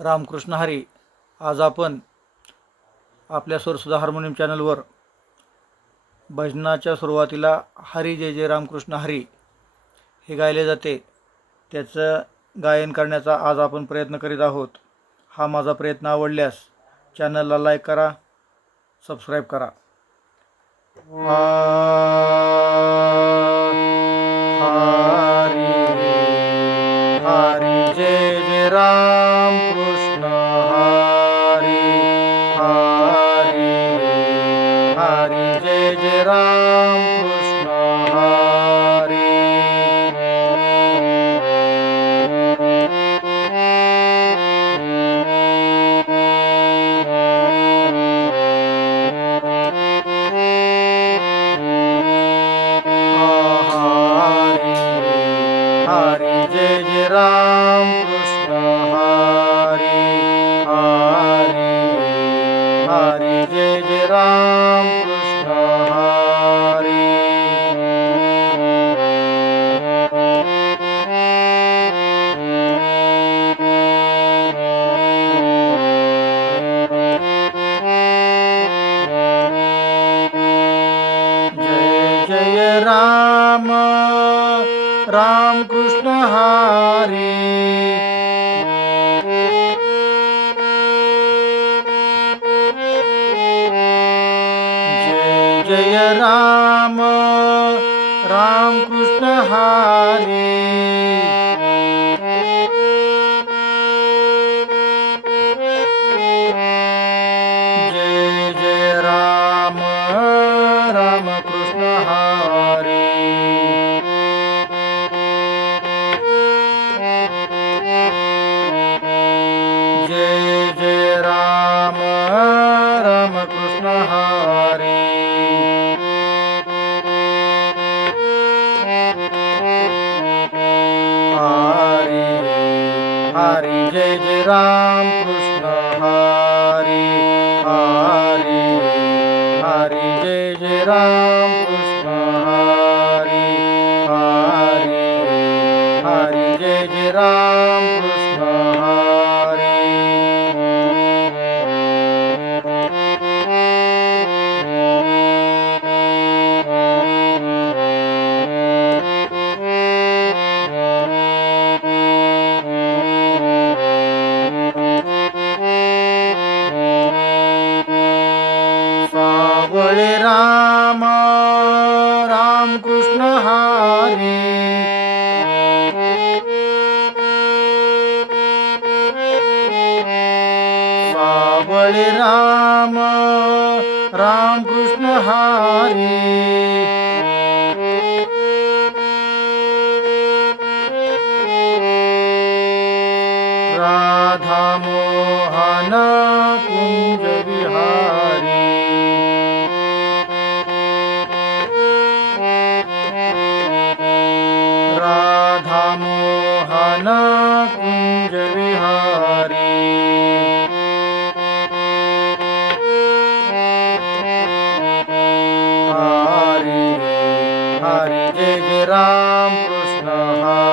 रामकृष्ण हरी. आज आपण आपल्या स्वरसुधा हार्मोनियम चॅनलवर भजनाच्या सुरुवातीला हरी जय जय रामकृष्ण हरी हे गायले जाते, त्याचं गायन करण्याचा आज आपण प्रयत्न करीत आहोत. हा माझा प्रयत्न आवडल्यास चॅनलला लाईक करा, सबस्क्राईब करा. हरी हरी जय जय रामकृष्ण हरी. हरी हरी जय जय रामकृष्ण हरी. हरी जय जय रामकृष्ण हरी. हरी हरी जय जय रामकृष्ण हरी. जय जय राम रामकृष्ण हरी. जय जय राम रामकृष्ण हरी. जय जय राम रामकृष्ण हरी. जय जय राम रामकृष्ण हरी. हरी हरी जय जय रामकृष्ण हरी. हरी हरी जय जय रामकृष्ण हरी. हरी हरी जय जय रामकृष्ण हरी. सावळे राम रामकृष्ण हरी. सावळे राम रामकृष्ण हरी. राधा मोहन कुंज विहारी. राधा मोहन कुंज विहारी. हरी हरी जय जय रामकृष्ण हरी.